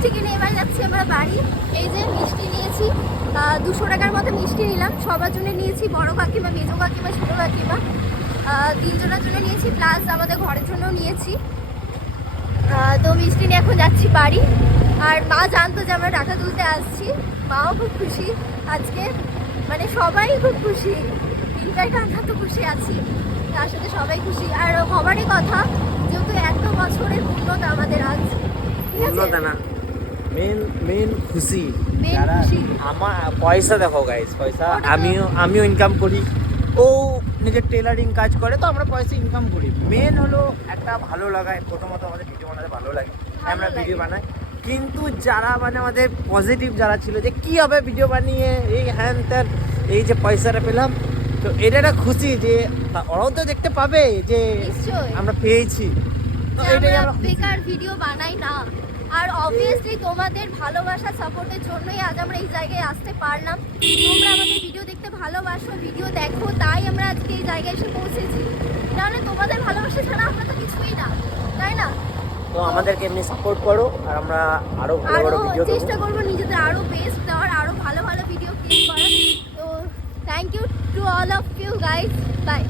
মিষ্টি কিনে এবার যাচ্ছি আমরা বাড়ি। এই যে মিষ্টি নিয়েছি, 200 টাকার মতো মিষ্টি নিলাম। সবার জন্য নিয়েছি, বড় কাকিমা, মেজো কাকিমা, ছোটো কাকিমা, 3 জনের জন্য নিয়েছি, প্লাস আমাদের ঘরের জন্যও নিয়েছি। তো মিষ্টি নিয়ে এখন যাচ্ছি বাড়ি। আর মা জানতো যে আমরা টাকা তুলতে আসছি, মাও খুব খুশি আজকে, মানে সবাই খুব খুশি। ইনফ্যাক্ট আমরা তো খুশি আছি, তার সাথে সবাই খুশি। আর হবারই কথা, যেহেতু এত বছরের পূর্ণতা আমাদের আজ, ঠিক আছে? না মেন খুশি। Main যারা খুশি। আমার পয়সা দেখো গাইস, পয়সা ওটা তো- আমিও ইনকাম করি, ও নিজের টেলারিং কাজ করে, তো আমরা পয়সা ইনকাম করি। মেন হলো একটা ভালো লাগায়, প্রথমত আমাদের ভিডিও বানাতে ভালো লাগে, আমরা ভালো ভিডিও লাগে। বানাই। কিন্তু যারা মানে আমাদের পজিটিভ যারা ছিল যে কি হবে ভিডিও বানিয়ে এই হ্যান ত্যান, এই যে পয়সাটা পেলাম, তো এটা একটা খুশি যে ওরাও তো দেখতে পাবে যে নিশ্চয়ই। আমরা পেয়েছি, তো যে এটাই আমরা আমরা খুশি। বেকার ভিডিও বানাই না। আর অবভিয়াসলি তোমাদের ভালোবাসা সাপোর্টের জন্যই আজ আমরা এই জায়গায় আসতে পারলাম। তোমরা আমাদের ভিডিও দেখতে ভালোবাসো, ভিডিও দেখো, তাই আমরা আজকে এই জায়গায় এসে পৌঁছেছি। নাহলে তোমাদের ভালোবাসা ছাড়া আমরা তো কিছুই না, তাই না? তো আমাদেরকে এমনি সাপোর্ট করো, আর আমরা আরো ভালো আরো ভালো ভিডিও দেবো। চেষ্টা করবো নিজেদের আরো বেস্ট দেওয়ার, আরো ভালো ভালো ভিডিও ক্রিয়েট করার। তো thank you to all of you guys, by.